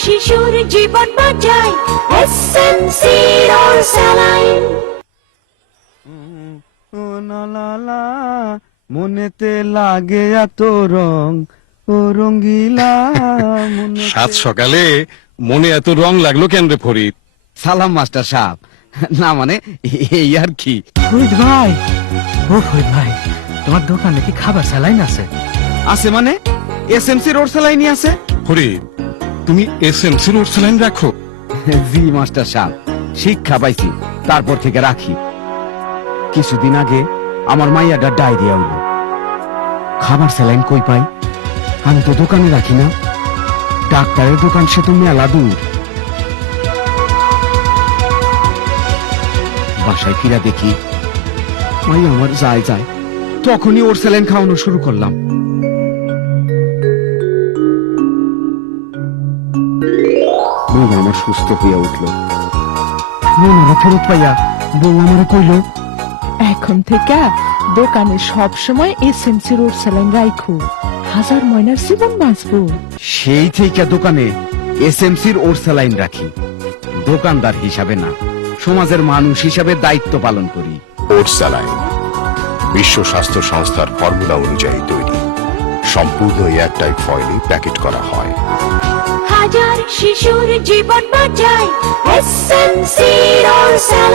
শিশুর জীবন বাঁচায় এসএমসি ওর স্যালাইন। ও লা লা লা, মনেতে লাগে এত রং, ও রঙ্গিলা মনেতে। সাত সকালে মনে এত রং লাগলো কেন রে ফরিদ? সালাম মাস্টার সাহেব। না মানে এই আর কি। ফরিদ ভাই, ও ফরিদ ভাই, তোমার দোকানে কি খাবার স্যালাইন আছে? আছে মানে এসএমসি রোড স্যালাইনই আছে। ফরিদ, তুমি এসএমসি রোড স্যালাইন রাখো? জি মাস্টার সাহেব, শিক্ষা পাইছি তারপর থেকে রাখি। কিছুদিন আগে আমার মাইয়াটা ডায়রিয়া হইল, খাবার স্যালাইন কই পাই? আমি তো দোকানে রাখি না, ডাক্তারের দোকান সে তো মেলা দূর। বাসায় ফিরা দেখি মাইয়া আমার যায় যায়, তখনই ওর স্যালাইন খাওয়ানো শুরু করলাম। মন আমার সুস্থ হইয়া উঠল। মন আমার ফেরত পাইয়া বউ আমার কইল, এখন থেকে দোকানে সব সময় এসএমসি রোড স্যালাইন রাখো, হাজার ময়নার জীবন বাঁচবো। সেই থেকে দোকানে এসএমসির ওর স্যালাইন রাখি। দোকানদার হিসাবে না, সমাজের মানুষ হিসাবে দায়িত্ব পালন করি। ওট স্যালাইন বিশ্ব স্বাস্থ্য সংস্থার ফর্মুলা অনুযায়ী তৈরি, সম্পূর্ণ এয়ারটাইট ফয়েলে প্যাকেট করা হয়। হাজার শিশুর জীবন বাঁচায় এসএমসি ওর স্যালাইন।